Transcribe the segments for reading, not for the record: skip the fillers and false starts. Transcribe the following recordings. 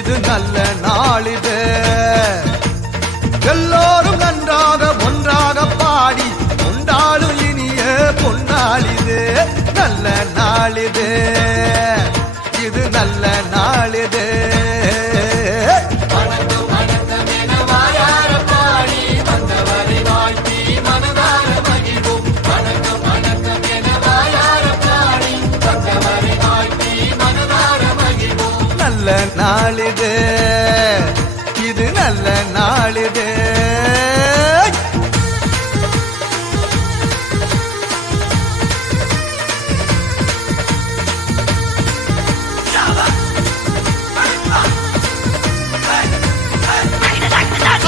இது நல்ல நாளிது எல்லோரும் நன்றாக ஒன்றாக பாடி கொண்டாடும் இனிய பொன்னாளிது நல்ல நாளிது இது நல்ல நாளிது நாளிது இது நல்ல நாளிது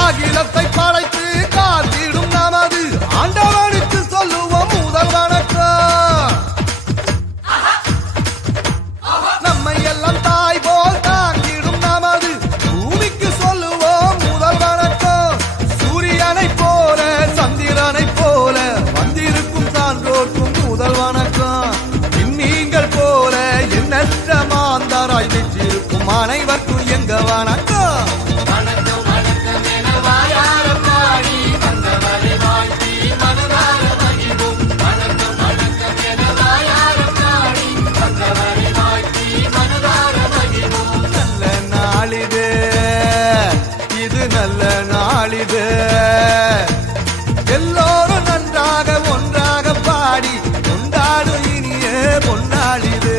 அகிலத்தை படைத்து காத்திடும் நமது ஆண்டவனுக்கு சொல்லுவோம் முதல் வணக்கம் நம்மை எல்லாம் தாய் போல் தாங்கிடும் நமது பூமிக்கு சொல்லுவோம் முதல் வணக்கம் சூரியனை போல சந்திரனை போல வந்திருக்கும் சான்றோர்க்கும் முதல் வணக்கம் நீங்கள் போல எண்ணற்ற மாந்தராய் வெற்றிருக்கும் அனைவருக்கும் எங்க வணக்கம் நல்ல நாளிது எல்லோரும் நன்றாக ஒன்றாக பாடி கொண்டாடும் இனிய பொன்னாளிது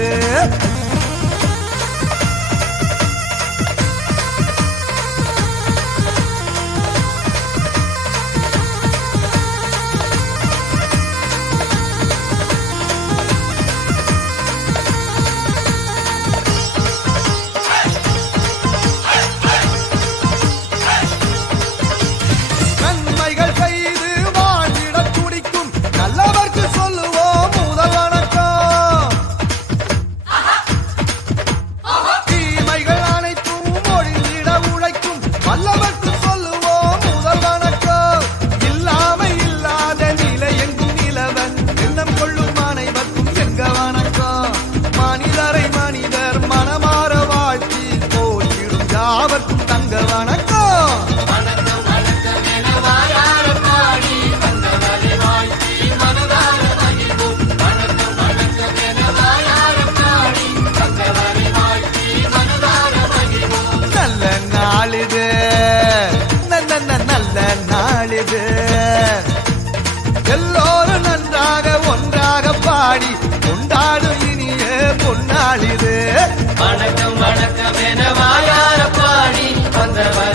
நாளிது எல்லோரும் நன்றாக ஒன்றாக பாடி கொண்டாடும் இனிய பொன்னாளிது வணக்கம் வணக்கம் என வாயார பாடி வந்தவர்